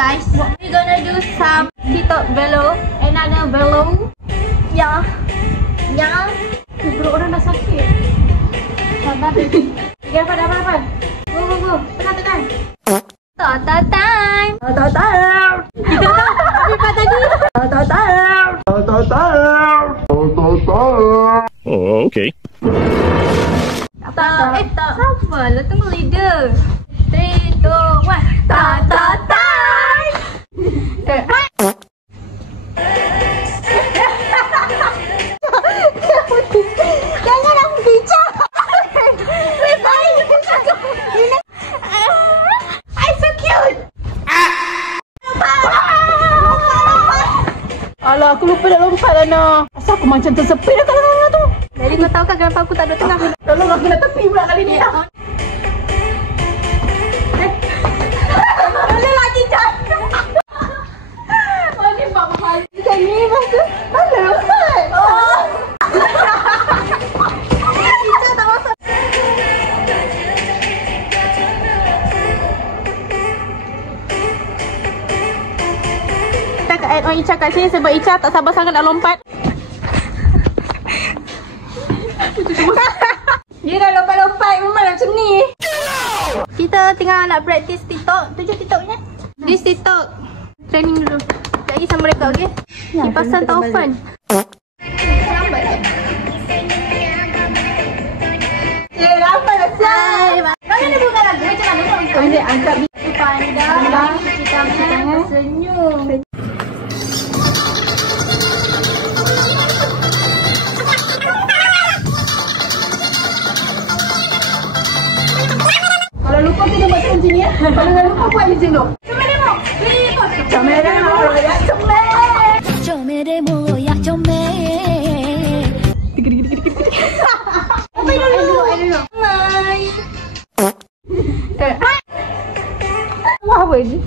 guys, we're gonna do some TikTok velo, another velo. Ya, ya. Perut orang dah sakit. Sabar. Tiga apa? Go. Tekan. Tata time. Kita tahu apa tadi? Tata. Oh, okay. Tak. Sabarlah, tunggu leader. 3, 2, 1. Tata time. Jangan aku bijak. I'm so cute. Alah, aku lupa nak lompat lah nak. Asal aku macam tersepit dah kalau dengan tu. Jadi kau tahu kan kenapa aku tak duduk tengah? Tolong aku nak tepi pula kali ni. Boleh lagi jatuh. Oh, ni mak mahal. Ikan ni masa mana lompat? Bijak tak masuk. Kita add on Ica kat sini sebab Ica tak sabar sangat nak lompat. Dia dah lompat-lompat memang macam ni. Kita tengah nak practice TikTok. Tunjuk TikToknya. This TikTok training dulu. Sekejap lagi sama mereka, okey? Kipasan Taufan. Lambat je. Lambat dah siap. Kau ni bukan lagu macam mana? Kau ni angkat biji pandang. Kita senyum. Kalau lupa kita buat macam ni ya. Kalau nak lupa buat macam tu. Wah, apa ni?